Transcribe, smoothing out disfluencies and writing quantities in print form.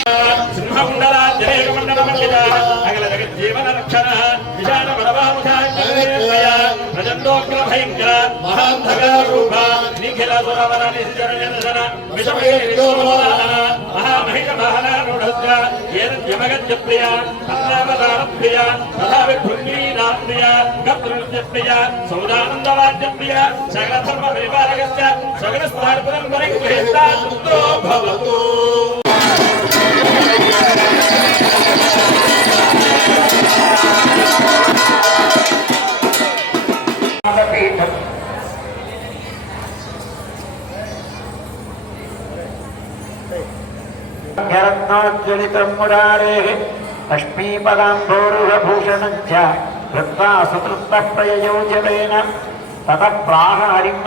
सिंहकुण्डलाद्यमेकमण्डलमण्डित अखिल जगज्जीवनरक्षण विशाल परमामुखाय प्रचण्डोग्रभयङ्कर महान्धकाररूप निखिल सुरवरनिजन विषमयेन्दोमोहन महामहिषमहनारूढस्य येन यमगज्जप्रिय अन्नावतारप्रिय तथा विभुन्नीनाप्रिय कप्तृत्यप्रिय सौदानन्दवाद्यप्रिय सकलधर्मपरिपालकस्य सकलस्थानपुरं परिगृहीता सुतो भवतु। रत्नाज्वलितं मुरारेः लक्ष्मीपदाम्भोरुहभूषणं च कृत्वा सुतृप्तप्रययोजनेन ततः प्राह हरिं